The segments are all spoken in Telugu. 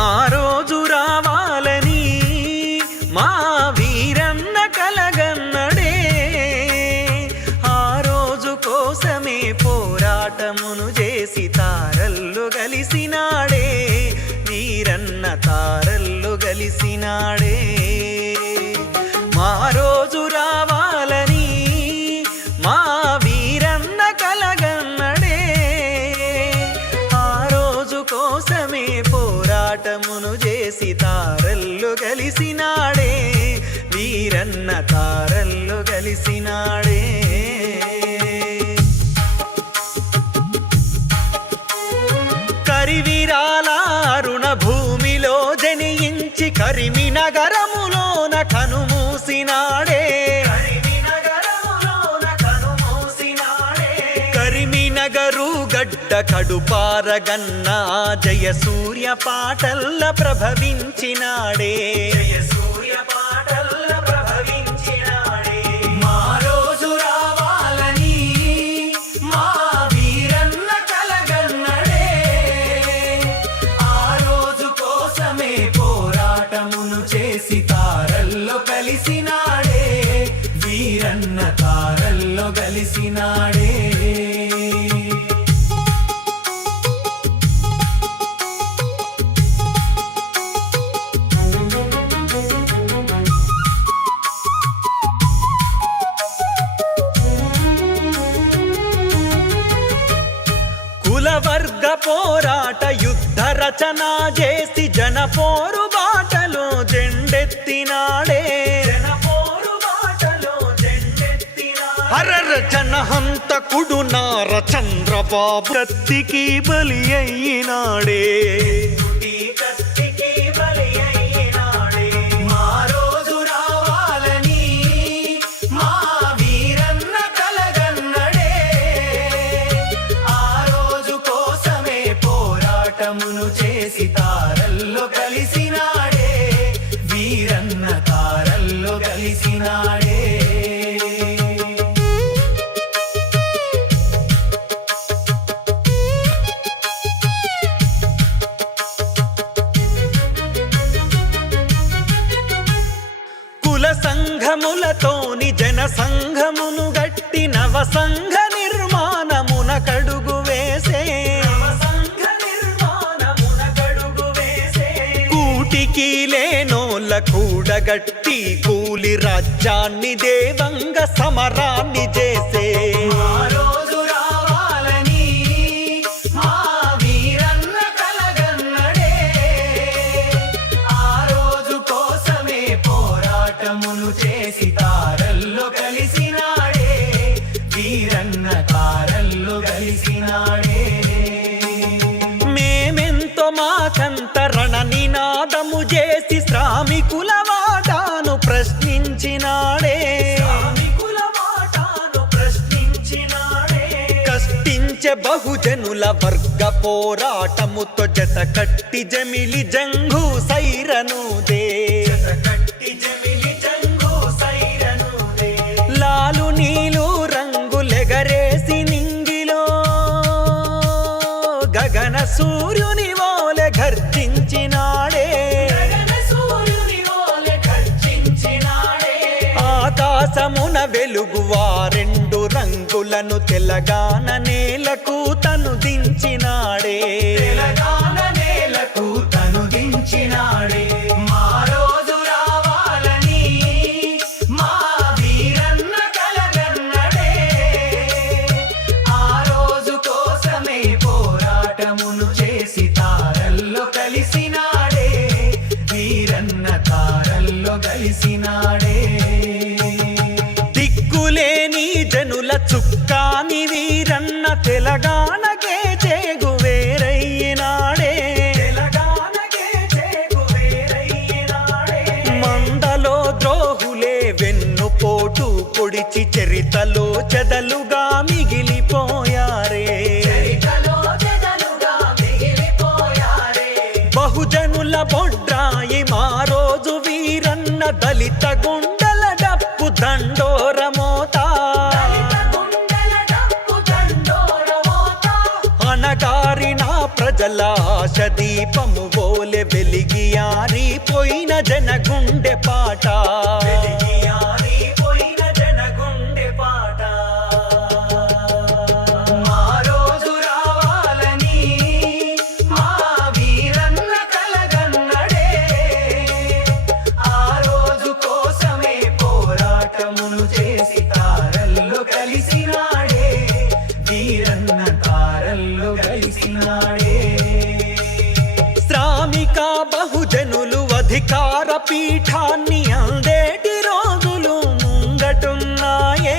మా రోజు రావాలని మా వీరన్న కలగన్నడే, ఆ రోజు కోసమే పోరాటమును చేసి తారల్లు గలిసినాడే, వీరన్న తారల్లు గలిసినాడే. మా రోజు రావాలని మా వీరన్న కలగన్నడే, ఆ రోజు కోసమే పోరాటమును చేసి తారల్లు గలిసినాడే, వీరన్న తారల్లు గలిసినాడే. కరివిరాల అరుణ భూమిలో జనించి కరిమినగరములోన కనుమూసినాడే, కరిమినగరు గడ్డ కడుపారగన్న జయ సూర్య పాటల్ల ప్రభవించినాడే, జయ సూర్య పాటల్ల ప్రభవించినాడే. మా రోజు రావాలని మా వీరన్న కలగన్నడే, ఆ రోజు కోసమే పోరాటమును చేసి తారల్లో కలిసినాడే, వీరన్న తారల్లో కలిసినాడే. కులవర్గ పోరాట యుద్ధ రచన చేసి జనపోరు బాటలో జెండెత్తినాడే, హర్ర జనహంతకుడు నార చంద్రబాబు కత్తికి బలి అయినాడే, మా రోజు రావాలని మా వీరన్న కలగన్నడే, ఆ రోజు కోసమే పోరాటమును చేసి తారల్లో కలిసినాడే, వీరన్న తారల్లో కలిసినాడే. కుల సంఘములతోని జన సంఘమును గట్టి నవ సంఘ నిర్మాణమున కడుగు వేసే, కూటికి లేనోళ్ళ కూడగట్టి కూలి రాజ్యాన్ని దేవంగ సమరాన్ని చేసే. చేసి తారల్లో కలిసినాడే, వీరన్న తారల్లో కలిసినాడే. మేమెంతో మాకంత రణ నినాదము చేసి శ్రామికుల వాటాను ప్రశ్నించినాడే, కష్టించే బహుజనుల వర్గ పోరాటముతో జత కట్టి జమిలి జంగు సైరనుదే, లాలు నీలు రంగులెగరేసి నింగిలో గగన సూర్యుని వోలె గర్జించినాడే, ఆకాశమున వెలుగు వారెండు రంగులను తెలంగాణ నేలకు తను దించినాడే, తెలంగాణ నేలకు తను దించినాడే. మా రోజు రావాలని మా వీరన్న కలగన్నడే, ఆ రోజు కోసమే పోరాటమును చేసి తారల్లో కలిసినాడే, వీరన్న తారల్లో కలిసినాడే. దిక్కులేని జనుల చుక్కాని వీరన్న తెలంగాణకే చేగువేరయ్యినాడే, మందలో ద్రోహులే వెన్నుపోటు పొడిచి చరితలో చెదలుగా మిగిలిపోయారే, బహుజనుల బొడ్రాయి మా రోజు వీరన్న దళిత గుండెల డప్పు దండోరమోత, అనగారిన ప్రజల ఆశ దీపము ఓలె వెలిగి ఆరిపోయిన జనగుండె పాట వెలిగి ఆరిపోయిన జనగుండె పాట మా రోజు రావాలని మా వీరన్న కలగన్నడే ఆ రోజు కోసమే పోరాటములు చేసి తారల్లో కలిసినాడే వీరన్న తారల్లో కలిసినాడే శ్రామిక బహుజనులు అధికార పీఠాన్ని అందేటి రోజులు ముంగటున్నాయే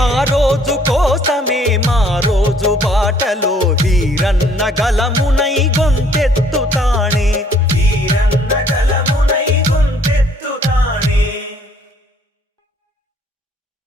ఆ రోజు కోసమే మా రోజు బాటలో వీరన్న గలమునై